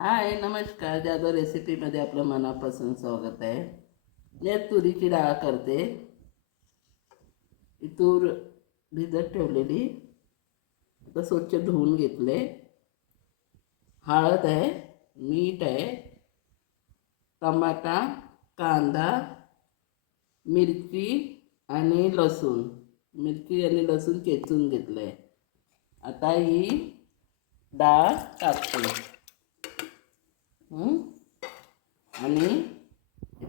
हाय नमस्कार, जादव रेसिपीमध्ये आपलं मनापासून स्वागत आहे. मी आज तुरीची डाळ करते. ही तूर भिजत ठेवलेली आता स्वच्छ धुवून घेतले. हळद आहे, मीठ आहे, टमाटा, कांदा, मिरची आणि लसूण. मिरची आणि लसूण चेचून घेतले. आता ही डाळ टाकते आणि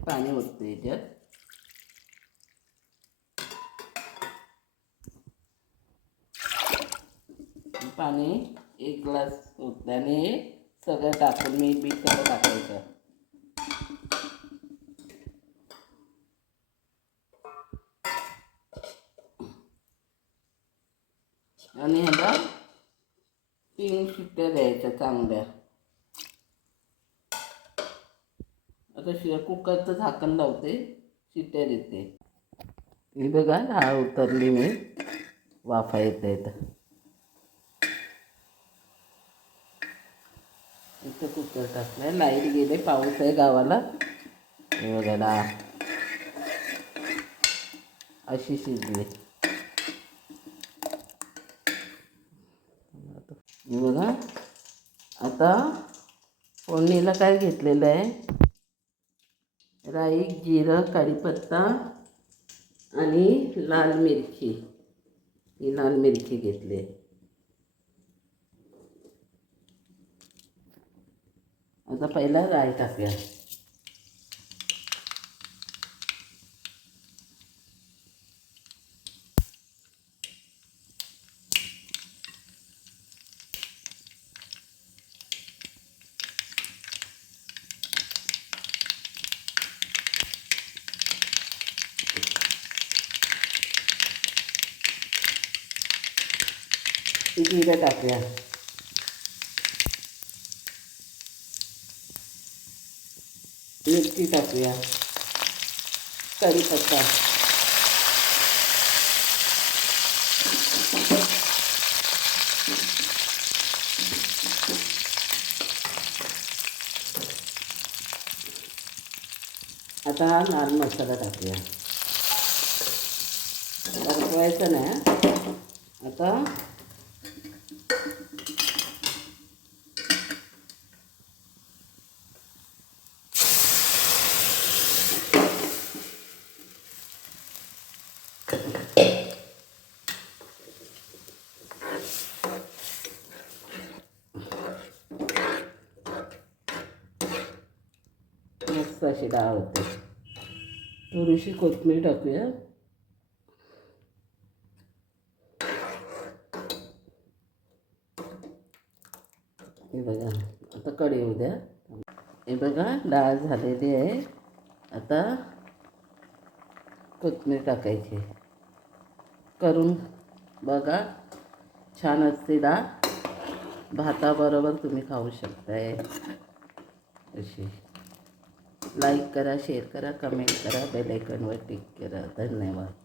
पाणी ओतते याच्यात. पाणी 1 ग्लास ओतल्याने सगळं टाकून मीठ सगळं टाकायचं. आणि ह्याला 3 शिट्ट्या द्यायच्या चांगल्या. आता कुकरचं झाकण लावते, शिट्ट्या देते. ही बघा डाळ उतरली, मी वाफा येत आहेत. इथं कुकर टाकलाय, लाईट गेले, पाऊस आहे गावाला. हे बघा डाळ अशी शिजली. हे बघा आता फोडणीला काय घेतलेलं आहे, राई, जिरं, कढीपत्ता आणि लाल मिरची. ही लाल मिरची घेतली. आता पहिला राई टाकूया. जिरं टाकूया. मिरची टाकूया. कढीपत्ता, आता हा लाल मसाला टाकूया. टाकवायचं नाही. आता मस्त अशी डाळ होते. थोडीशी कोथिंबीर टाकूया. हे बघा आता कढी होऊ द्या. हे बघा डाळ झालेली आहे. आता कोथिंबीर टाकायची. करून बघा, छान असते डाळ. भाताबरोबर तुम्ही खाऊ शकताय. अशी लाईक करा, शेअर करा, कमेंट करा, बेल आयकॉनवर क्लिक करा. धन्यवाद.